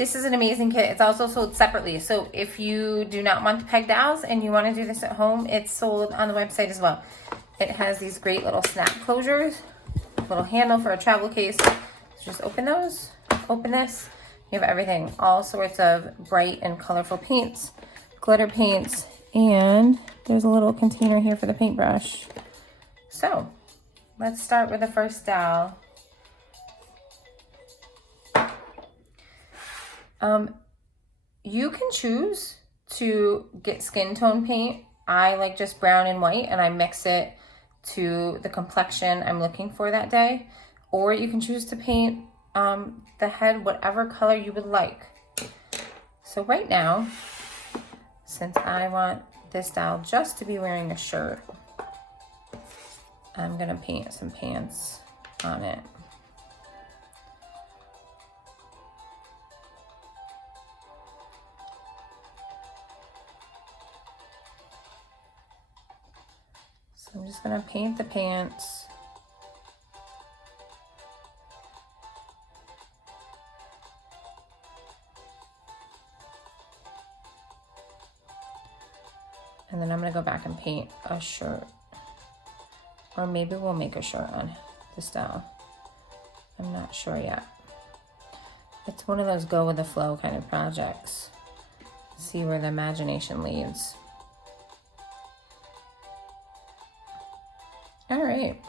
This is an amazing kit. It's also sold separately. So if you do not want the peg dowels and you want to do this at home, it's sold on the website as well. It has these great little snap closures, little handle for a travel case. So just open those, open this. You have everything, all sorts of bright and colorful paints, glitter paints, and there's a little container here for the paintbrush. So let's start with the first dowel. You can choose to get skin tone paint. I like just brown and white, and I mix it to the complexion I'm looking for that day. Or you can choose to paint the head whatever color you would like. So right now, since I want this dowel just to be wearing a shirt, I'm gonna paint some pants on it. So I'm just gonna paint the pants. And then I'm gonna go back and paint a shirt. Or maybe we'll make a shirt on this dowel. I'm not sure yet. It's one of those go with the flow kind of projects. See where the imagination leads. All right.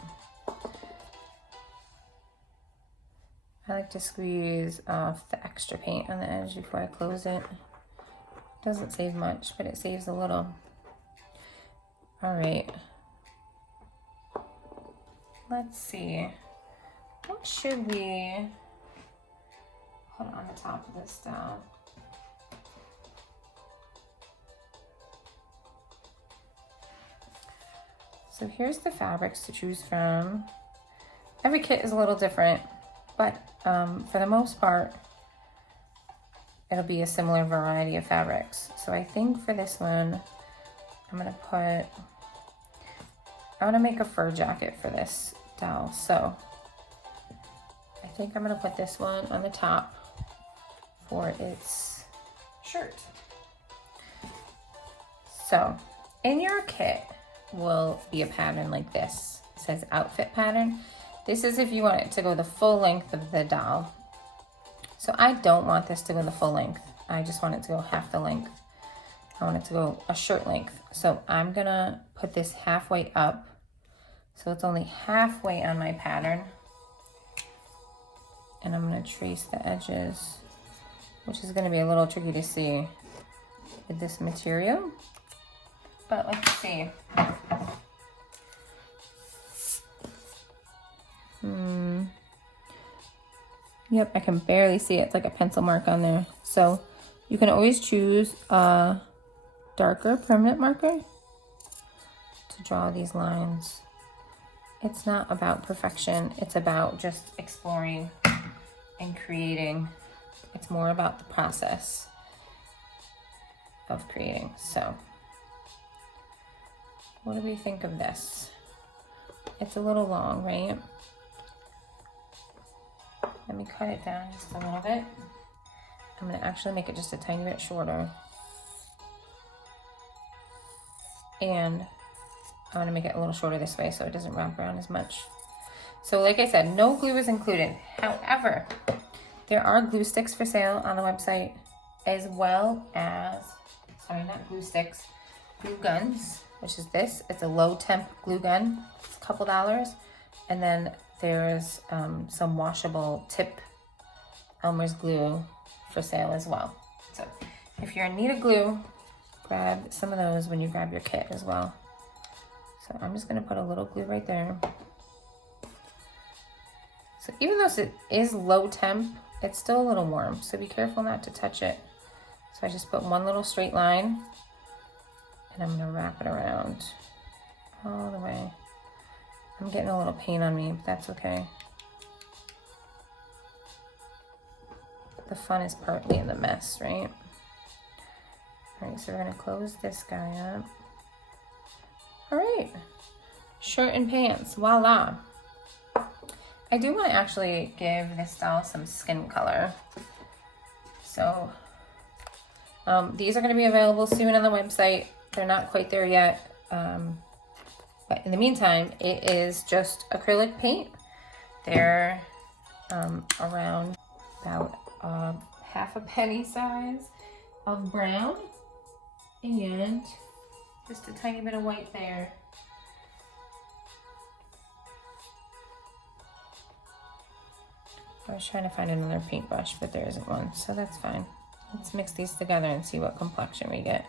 I like to squeeze off the extra paint on the edge before I close it. Doesn't save much, but it saves a little. All right. Let's see. What should we put on the top of this dowel? So here's the fabrics to choose from. Every kit is a little different, but for the most part, it'll be a similar variety of fabrics. So I think for this one, I want to make a fur jacket for this dowel. So I think I'm gonna put this one on the top for its shirt. So in your kit will be a pattern like this. It says outfit pattern. This is if you want it to go the full length of the dowel. So I don't want this to go the full length. I just want it to go half the length. I want it to go a shirt length. So I'm gonna put this halfway up. So it's only halfway on my pattern. And I'm gonna trace the edges, which is gonna be a little tricky to see with this material. But let's see. Yep, I can barely see it. It's like a pencil mark on there. So you can always choose a darker permanent marker to draw these lines. It's not about perfection. It's about just exploring and creating. It's more about the process of creating. So what do we think of this? It's a little long, right? Let me cut it down just a little bit. I'm gonna actually make it just a tiny bit shorter. And I wanna make it a little shorter this way so it doesn't wrap around as much. So like I said, no glue is included. However, there are glue sticks for sale on the website, as well as, sorry, not glue sticks, glue guns, which is this. It's a low temp glue gun. It's a couple dollars. And then there's some washable tip Elmer's glue for sale as well. So if you're in need of glue, grab some of those when you grab your kit as well. So I'm just gonna put a little glue right there. So even though it is low temp, it's still a little warm. So be careful not to touch it. So I just put one little straight line and I'm gonna wrap it around all the way. I'm getting a little paint on me, but that's okay. The fun is partly in the mess, right? All right, so we're gonna close this guy up. All right, shirt and pants, voila. I do wanna actually give this doll some skin color. So these are going to be available soon on the website. They're not quite there yet. But in the meantime, it is just acrylic paint. They're around about half a penny size of brown and just a tiny bit of white there. I was trying to find another paintbrush, but there isn't one, so that's fine. Let's mix these together and see what complexion we get.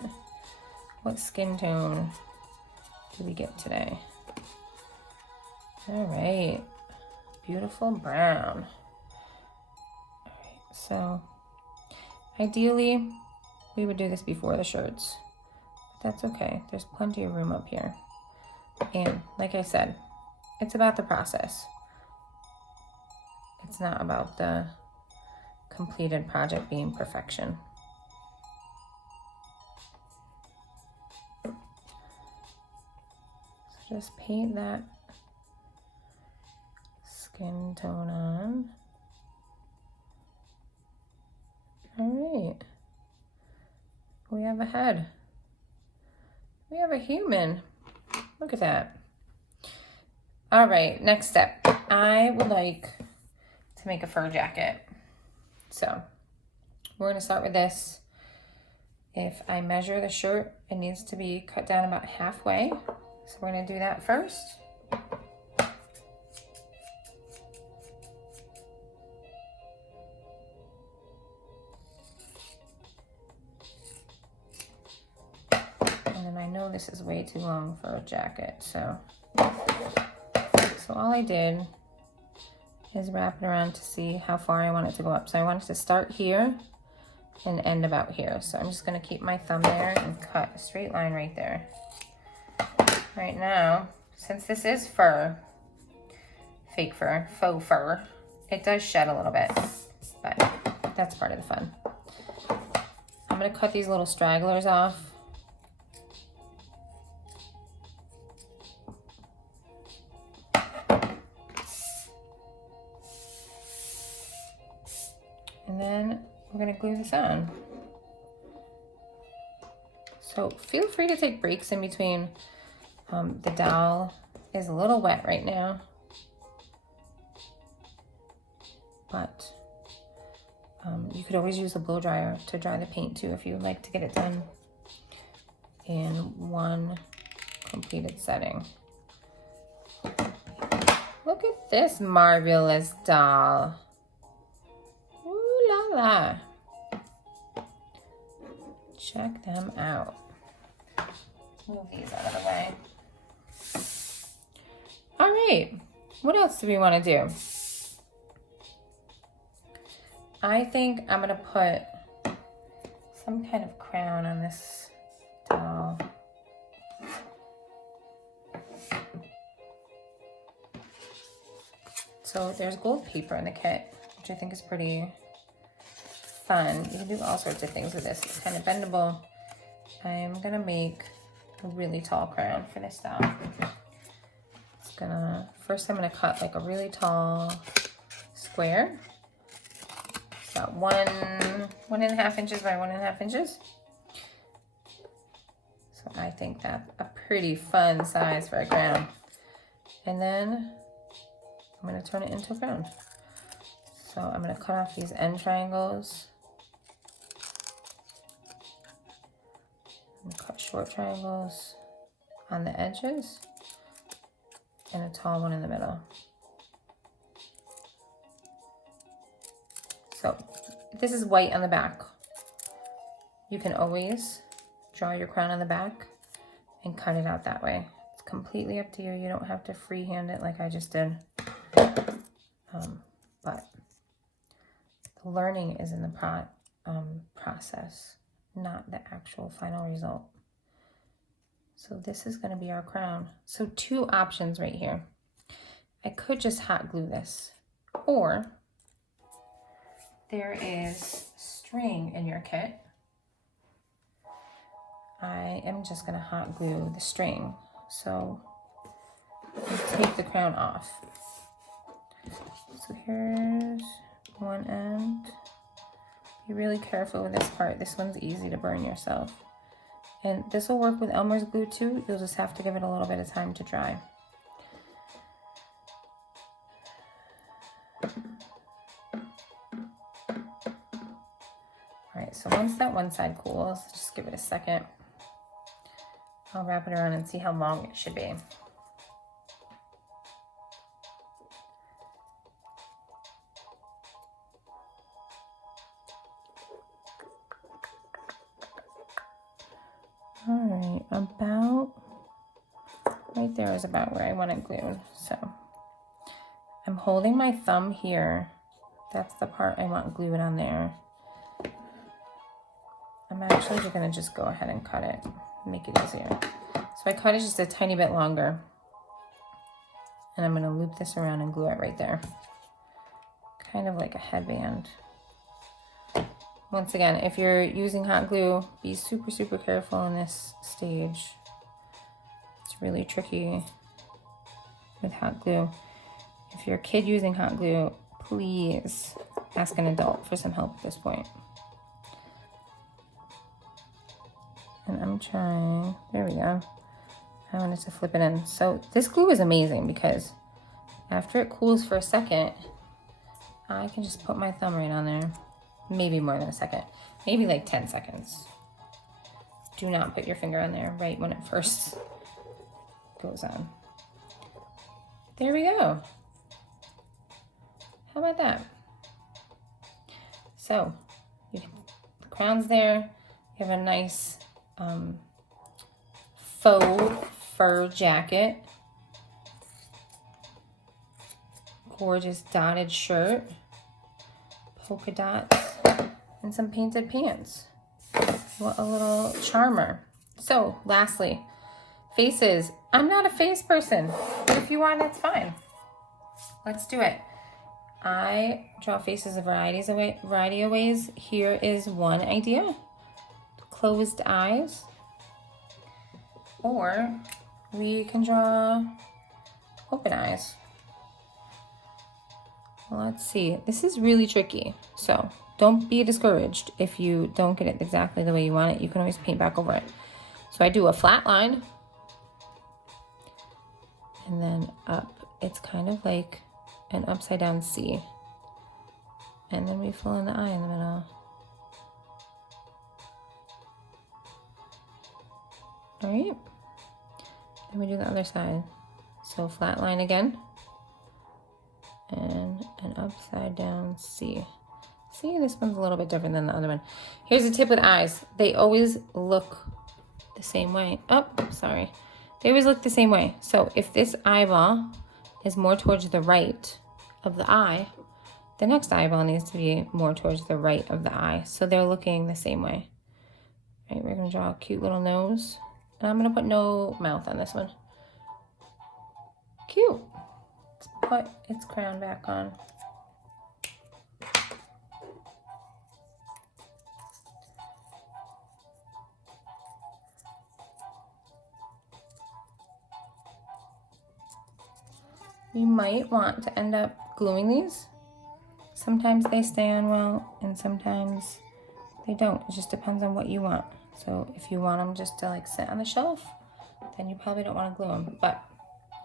What skin tone do we get today? All right, beautiful brown. All right, so ideally we would do this before the shirts, but that's okay. There's plenty of room up here. And like I said, it's about the process. It's not about the completed project being perfection. So just paint that skin tone on. All right. We have a head. We have a human. Look at that. All right, next step. I would like to make a fur jacket. So we're going to start with this. If I measure the shirt, it needs to be cut down about halfway. So we're going to do that first. And then I know this is way too long for a jacket, so all I did is wrap it around to see how far I want it to go up. So I want it to start here and end about here. So I'm just going to keep my thumb there and cut a straight line right there. Right now, since this is fur, fake fur, faux fur, it does shed a little bit, but that's part of the fun. I'm going to cut these little stragglers off. And then we're going to glue this on. So feel free to take breaks in between. The dowel is a little wet right now, but you could always use a blow dryer to dry the paint too if you would like to get it done in one completed setting. Look at this marvelous doll. Ooh la la. Check them out. Move these out of the way. All right, what else do we want to do? I think I'm gonna put some kind of crown on this doll. So there's gold paper in the kit, which I think is pretty fun. You can do all sorts of things with this. It's kind of bendable. I'm gonna make a really tall crown for this doll. First I'm gonna cut like a really tall square. It's about 1.5 inches by 1.5 inches. So I think that's a pretty fun size for a crown. And then I'm gonna turn it into a crown. So I'm gonna cut off these end triangles. I'm gonna cut short triangles on the edges and a tall one in the middle. So this is white on the back. You can always draw your crown on the back and cut it out that way. It's completely up to you. You don't have to freehand it like I just did. But the learning is in the process, not the actual final result. So this is going to be our crown. So two options right here. I could just hot glue this, or there is string in your kit. I am just going to hot glue the string. So take the crown off. So here's one end Be really careful with this part. This one's easy to burn yourself. And this will work with Elmer's glue too. You'll just have to give it a little bit of time to dry. All right, so once that one side cools, just give it a second. I'll wrap it around and see how long it should be. All right, about right there is about where I want it glued. So I'm holding my thumb here. That's the part I want glued on there. I'm actually gonna just go ahead and cut it, make it easier. So I cut it just a tiny bit longer. And I'm gonna loop this around and glue it right there. Kind of like a headband. Once again, if you're using hot glue, be super, super careful in this stage. It's really tricky with hot glue. If you're a kid using hot glue, please ask an adult for some help at this point. And I'm trying, there we go. I wanted to flip it in. So this glue is amazing because after it cools for a second, I can just put my thumb right on there. Maybe more than a second, maybe like 10 seconds. Do not put your finger on there right when it first goes on. There we go. How about that? So the crown's there. You have a nice faux fur jacket. Gorgeous dotted shirt. Polka dots. And some painted pants. What a little charmer. So lastly, faces. I'm not a face person, but if you are, that's fine. Let's do it. I draw faces a variety of ways. Here is one idea. Closed eyes. Or we can draw open eyes. Let's see. This is really tricky. So don't be discouraged if you don't get it exactly the way you want it. You can always paint back over it. So I do a flat line. And then up. It's kind of like an upside down C. And then we fill in the eye in the middle. All right. Then we do the other side. So flat line again. And an upside down C. See, this one's a little bit different than the other one. Here's a tip with eyes. They always look the same way. Oh, sorry. They always look the same way. So if this eyeball is more towards the right of the eye, the next eyeball needs to be more towards the right of the eye. So they're looking the same way. All right, we're gonna draw a cute little nose. And I'm gonna put no mouth on this one. Cute. Let's put its crown back on. You might want to end up gluing these. Sometimes they stay on well and sometimes they don't. It just depends on what you want. So if you want them just to like sit on the shelf, then you probably don't want to glue them. But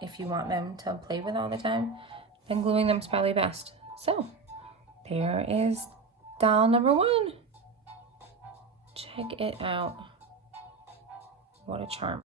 if you want them to play with all the time, then gluing them is probably best. So there is doll number 1. Check it out. What a charm.